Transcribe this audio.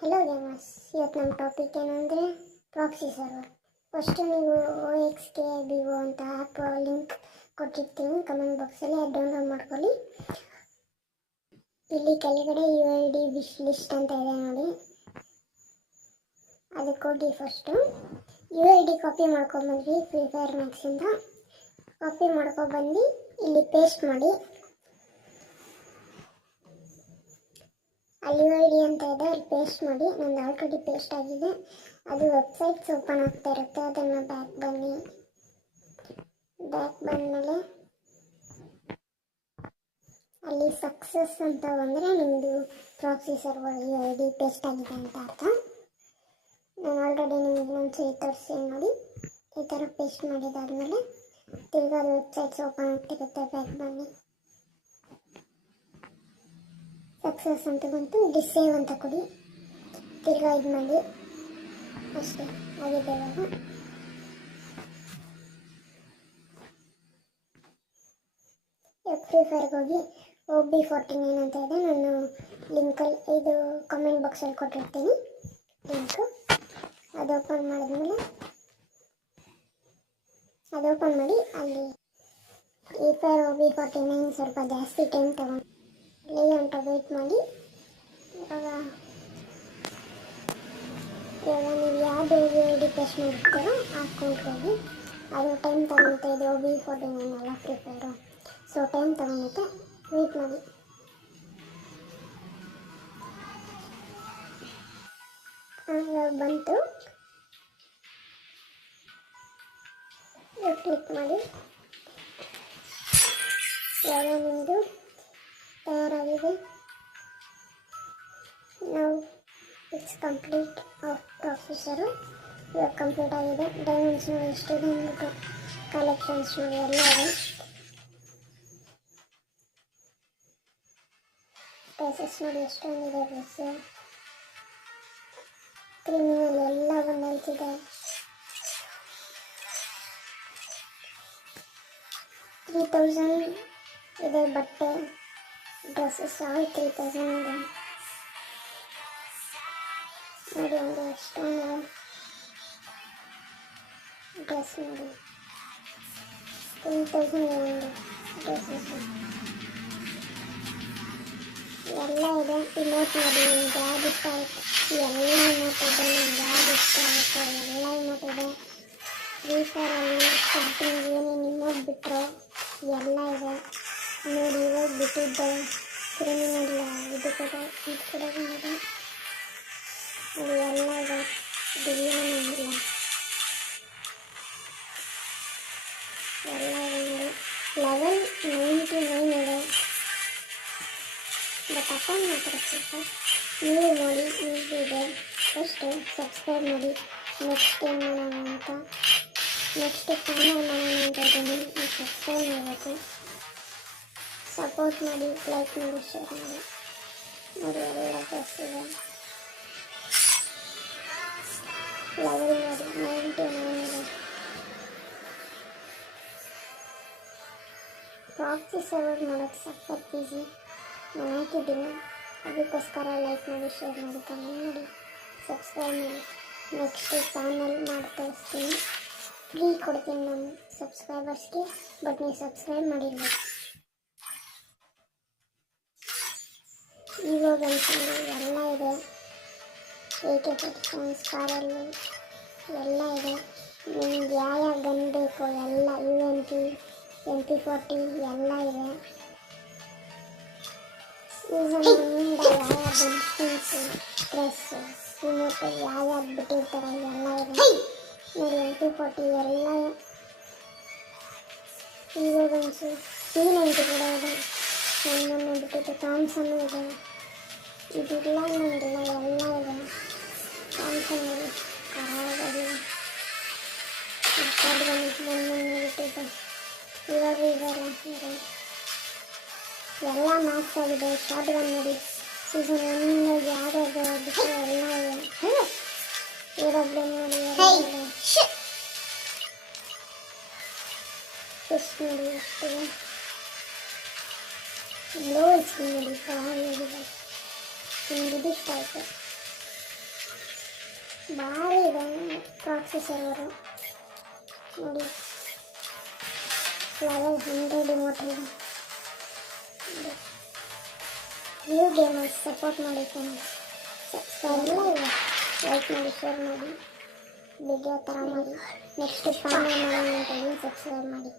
Hello gamers, ಇವತ್ತು ನಮ್ಮ topic ಏನಂದರೆ ಪ್ರಾಕ್ಸಿ ಸರ್ವರ್. ಫಸ್ಟು ನೀವು OXKBO ಅಂತ ಆ್ಯಪ್ ಲಿಂಕ್ ಕೊಟ್ಟಿರ್ತೀನಿ ಕಮೆಂಟ್ ಬಾಕ್ಸಲ್ಲಿ, ಅದು ಡೌನ್ಲೋಡ್ ಮಾಡ್ಕೊಳ್ಳಿ. ಇಲ್ಲಿ ಕೆಳಗಡೆ UID ವಿಶ್ ಲಿಸ್ಟ್ ಅಂತ ಇದೆ ನೋಡಿ, ಅದಕ್ಕೆ ಹೋಗಿ ಫಸ್ಟು UID ಕಾಪಿ ಮಾಡ್ಕೊಂಬಂದ್ರಿ ಫ್ರೀ ಫೈರ್ ಮ್ಯಾಕ್ಸಿಂದ. ಕಾಪಿ ಮಾಡ್ಕೊಬಂದು ಇಲ್ಲಿ ಪೇಸ್ಟ್ ಮಾಡಿ. ಅಲ್ಲಿ UID ಅಂತ ಇದೆ, ಅಲ್ಲಿ ಪೇಸ್ಟ್ ಮಾಡಿ. ನಂದು ಆಲ್ರೆಡಿ ಪೇಸ್ಟ್ ಆಗಿದೆ. ಅದು ವೆಬ್ಸೈಟ್ಸ್ ಓಪನ್ ಆಗ್ತಾ ಇರುತ್ತೆ, ಅದನ್ನು ಬ್ಯಾಕ್ ಬಂದಮೇಲೆ ಅಲ್ಲಿ ಸಕ್ಸಸ್ ಅಂತ ಬಂದರೆ ನಿಮ್ಮದು ಪ್ರಾಕ್ಸಿ ಸರ್ವರ್ UID ಪೇಸ್ಟ್ ಆಗಿದೆ ಅಂತ ಅರ್ಥ. ನಾನು ಆಲ್ರೆಡಿ ನಿಮಗೆ ಇನ್ನೊಂದು ತೋರಿಸಿ ನೋಡಿ. ಈ ಥರ ಪೇಸ್ಟ್ ಮಾಡಿದಾದ್ಮೇಲೆ ತಿರ್ಗಾ ಅದು ವೆಬ್ಸೈಟ್ಸ್ ಓಪನ್ ಆಗ್ತಿರುತ್ತೆ, ಬ್ಯಾಕ್ ಬನ್ನಿ. ಸಕ್ಸಸ್ ಅಂತ ಬಂತು, ಇಲ್ಲಿ ಸೇವ್ ಅಂತ ಕೊಡಿ, ತಿರ್ಗಾ ಇದು ಮಾಡಿ, ಅಷ್ಟೇ ಆಗಿದೆ. ಇವಾಗ ಫ್ರೀ ಫೈರ್ಗೆ ಹೋಗಿ OB49 ಅಂತ ಇದೆ, ನಾನು ಲಿಂಕಲ್ಲಿ ಇದು ಕಮೆಂಟ್ ಬಾಕ್ಸಲ್ಲಿ ಕೊಟ್ಟಿರ್ತೀನಿ ಲಿಂಕು. ಅದು ಓಪನ್ ಮಾಡಿದ್ಮೇಲೆ ಅದು ಓಪನ್ ಮಾಡಿ. ಅಲ್ಲಿ ಫ್ರೀ ಫೈರ್ OB49 ಸ್ವಲ್ಪ ಜಾಸ್ತಿ ಟೈಮ್ ತಗೊಂಡು ಅಂತ ವೆಯ್ಟ್ ಮಾಡಿ. ಇವಾಗ ನೀವು ಯಾವುದು UID ಪೇಸ್ಟ್ ಮಾಡಿರ್ತೀರೋ ಆ ಅಕೌಂಟ್ಗೆ ಹೋಗಿ. ಅದು ಟೈಮ್ ತಗೊಳುತ್ತೆ, ಇದು OB49 ಅಲ್ಲ ಫ್ರೀ ಫೈರು, ಸೊ ಟೈಮ್ ತಗೊಳುತ್ತೆ, ವೆಯ್ಟ್ ಮಾಡಿ. ಇವಾಗ ಬಂತು, ಕ್ಲಿಕ್ ಮಾಡಿ. ಇವಾಗ ನಿಮ್ಮದು ತಯಾರಾಗಿದೆ. ನಾವು ಇಟ್ಸ್ ಕಂಪ್ಲೀಟ್ ಆಫ್ ಪ್ರಾಸೆಸರು. ಇವಾಗ ಕಂಪ್ಲೀಟ್ ಆಗಿದೆ. ಡೈಮಂಡ್ಸ್ ನೋಡಿ ಎಷ್ಟಿದೆ ಅಂದ್ಬಿಟ್ಟು, ಕಲೆಕ್ಷನ್ಸ್ ನೋಡಿ ಎಲ್ಲ ಇದೆ, ಡ್ರೆಸ್ಸಸ್ ನೋಡಿ ಎಷ್ಟೊಂದಿದೆ, ಡ್ರೆಸ್ಸು ಕ್ರಿಮಿನಲ್ ಎಲ್ಲ ಬಂದಿದೆ. 3000 ಇದೆ ಬಟ್ಟೆ, ಡ್ರೆಸ್ಸಸ್ ಆಲ್ 3000 ಇದೆ ನೋಡಿ. ಒಂದು ಎಷ್ಟೊಂದಿದೆ ಡ್ರೆಸ್ ನೋಡಿ, 3000 ಒಂದು ಡ್ರೆಸ್ಸಸ್ ಎಲ್ಲ ಇದೆ. ಇಮೋಟ್ ನೋಡಿ, ಯಾವ್ದು ಇಷ್ಟ ಆಗುತ್ತೆ ಎಲ್ಲ ಇಮೋಟ್ ಇದೆ, ಯಾವ್ದು ಇಷ್ಟ ಆಗುತ್ತೆ ಎಲ್ಲ ಇಮೋಟ್ ಇದೆ. ಫ್ರೀ ಫೈರಲ್ಲಿ ಸ್ಟಾರ್ಟಿಂಗ್ ಏನೇನು ಇಮೋಟ್ ಬಿಟ್ಟರು ಎಲ್ಲ ಇದೆ ನೋಡಿ. ಇವಾಗ ಬಿಟ್ಟಿದ್ದೆ ಕ್ರಿಮಿನಲ್ ಇದು ಕೂಡ ಬಂದಿದೆ, ಅದು ಎಲ್ಲ ಇದೆ. ಬಿರಿಯಾನಿ ಎಲ್ಲ ಇದೆ. ಲೆವೆಲ್ 99 ಇದೆ, ಬಟ್ ಅಕೌಂಟ್ ಮಾತ್ರ ಸೂಪರ್. ನೀವು ನೋಡಿ, ಈಸಿ ಇದೆ. ಫಸ್ಟು ಸಬ್ಸ್ಕ್ರೈಬ್ ಮಾಡಿ. ನೆಕ್ಸ್ಟ್ ಏನು ಮಾಡೋಣ ಅಂತ, ನೆಕ್ಸ್ಟ್ ಚಾನಲ್ ಮಾಡೋಣ ಅಂತ ಇದ್ದೀನಿ. ನೀವು ಸಬ್ಸ್ಕ್ರೈಬ್ ಮಾಡಬೇಕು, ಸಪೋರ್ಟ್ ಮಾಡಿ, ಲೈಕ್ ಮಾಡಿ, ಶೇರ್ ಮಾಡಿ. ನೋಡಿ ಎಲ್ಲ ಡ್ರೆಸ್ ಇದೆ. ಲೆವೆಲ್ ನೋಡಿ 99 ಇದೆ. ಪ್ರಾಕ್ಸಿ ಸರ್ವರ್ ಮಾಡೋದು ಸಖತ್ ಈಸಿ. ನಾನು ಹಾಕಿದ್ದೀನಿ, ಅದಕ್ಕೋಸ್ಕರ ಲೈಕ್ ಮಾಡಿ, ಶೇರ್ ಮಾಡಿ, ಕಮೆಂಟ್ ಮಾಡಿ, ಸಬ್ಸ್ಕ್ರೈಬ್ ಮಾಡಿ. ನೆಕ್ಸ್ಟ್ ಚಾನಲ್ ಮಾಡಿ ತೋರಿಸ್ತೀನಿ, ಫ್ರೀ ಕೊಡ್ತೀನಿ ನಮ್ಮ ಸಬ್ಸ್ಕ್ರೈಬರ್ಸ್ಗೆ, ಬಟ್ ನೀವು ಸಬ್ಸ್ಕ್ರೈಬ್ ಮಾಡಿರ್ಬೇಕು. ಇವಾಗ ಎಲ್ಲ ಇದೆ, AK-47 ಸ್ಕಾರಲ್ಲು ಎಲ್ಲ ಇದೆ. ನಿಮ್ಗೆ ಯಾವ ಗನ್ ಬೇಕು ಎಲ್ಲ, UMP MP40 ಎಲ್ಲ ಇದೆ. ಸೀಸನ್ 1 ಯಾವ ಗನ್ಸ್ಕಿನ್ಸು, ಡ್ರೆಸ್ಸು, ಇಮೋಟು ಯಾವ್ಯಾವ್ದು ಬಿಟ್ಟಿರ್ತಾರೆ ಎಲ್ಲ ಇದೆ ನೋಡಿ. MP40 ಎಲ್ಲ ಹೀರೋ ಗನ್ಸು, P90 ಕೂಡ ಇದೆ. ಮೊನ್ನೆ ಬಿಟ್ಟಿತ್ತು ಥಾಮ್ಸನ್ನು ಇದೆ. ಇದಿಲ್ಲ ನಂದಿಲ್ಲ ಎಲ್ಲ ಇದೆ. ಥಾಮ್ಸನ್ ಇದೆ, ಕರಾವಳಿ ಮೊನ್ನೆ ಬಿಟ್ಟಿದ್ದು, ಇವಾಗ ಇದೆಲ್ಲ ಇದೆ. ಎಲ್ಲ ಮ್ಯಾಕ್ಸ್ ಆಗಿದೆ. ಶಾರ್ಟ್ ಗನ್ ನೋಡಿ, ಸೀಸನ್ 1 ಯಾವ್ಯಾವ ಬಿಟ್ಟು ಎಲ್ಲ ಇದೆ. AW ನೋಡಿ ಎಲ್ಲ ಎಷ್ಟು ನೋಡಿ ಎಷ್ಟಿದೆ. ಲೋ ಸ್ಕಿನ್ ನೋಡಿ, ನಿಮ್ಗೆ ಇದು ಇಷ್ಟ ಆಯಿತು. ಭಾರಿ ಇದೆ ಪ್ರಾಕ್ಸಿ ಸರ್ವರು ನೋಡಿ. ಲೆವೆಲ್ 100 ಇಮೋಟ್ ಇದೆ. ನ್ಯೂ ಗೇಮರ್ಸ್ ಸಪೋರ್ಟ್ ಮಾಡಿ ಫ್ರೆಂಡ್ಸ್. ಸಬ್ಸ್ಕ್ರೈಬ್ ಎಲ್ಲ ಇದೆ, ಲೈಕ್ ಮಾಡಿ, ಶೇರ್ ಮಾಡಿ, ವಿಡಿಯೋ ಥರ ಮಾಡಿ. ನೆಕ್ಸ್ಟ್ ಫಾರ್ಮರ್ ಮಾಡಿ ಅಂತ ಹೇಳಿ ಸಬ್ಸ್ಕ್ರೈಬ್ ಮಾಡಿ.